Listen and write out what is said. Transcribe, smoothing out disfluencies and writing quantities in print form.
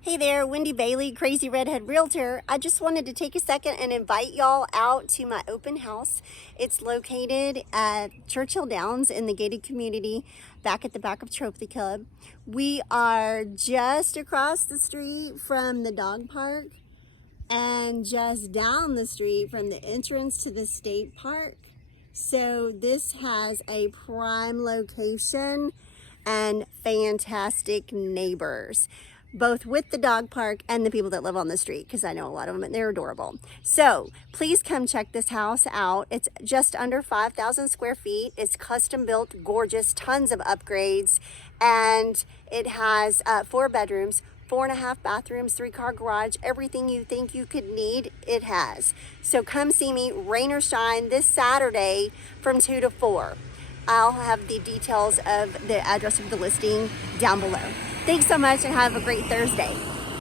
Hey there, Wendy Bailey, Crazy Redhead Realtor. I just wanted to take a second and invite y'all out to my open house. It's located at Churchill Downs in the gated community back at the back of Trophy Club. We are just across the street from the dog park and just down the street from the entrance to the state park. So this has a prime location and fantastic neighbors, both with the dog park and the people that live on the street, because I know a lot of them and they're adorable. So please come check this house out. It's just under 5,000 square feet. It's custom built, gorgeous, tons of upgrades, and it has 4 bedrooms, 4.5 bathrooms, 3-car garage, everything you think you could need, it has. So come see me, rain or shine, this Saturday from 2 to 4. I'll have the details of the address of the listing down below. Thanks so much and have a great Thursday.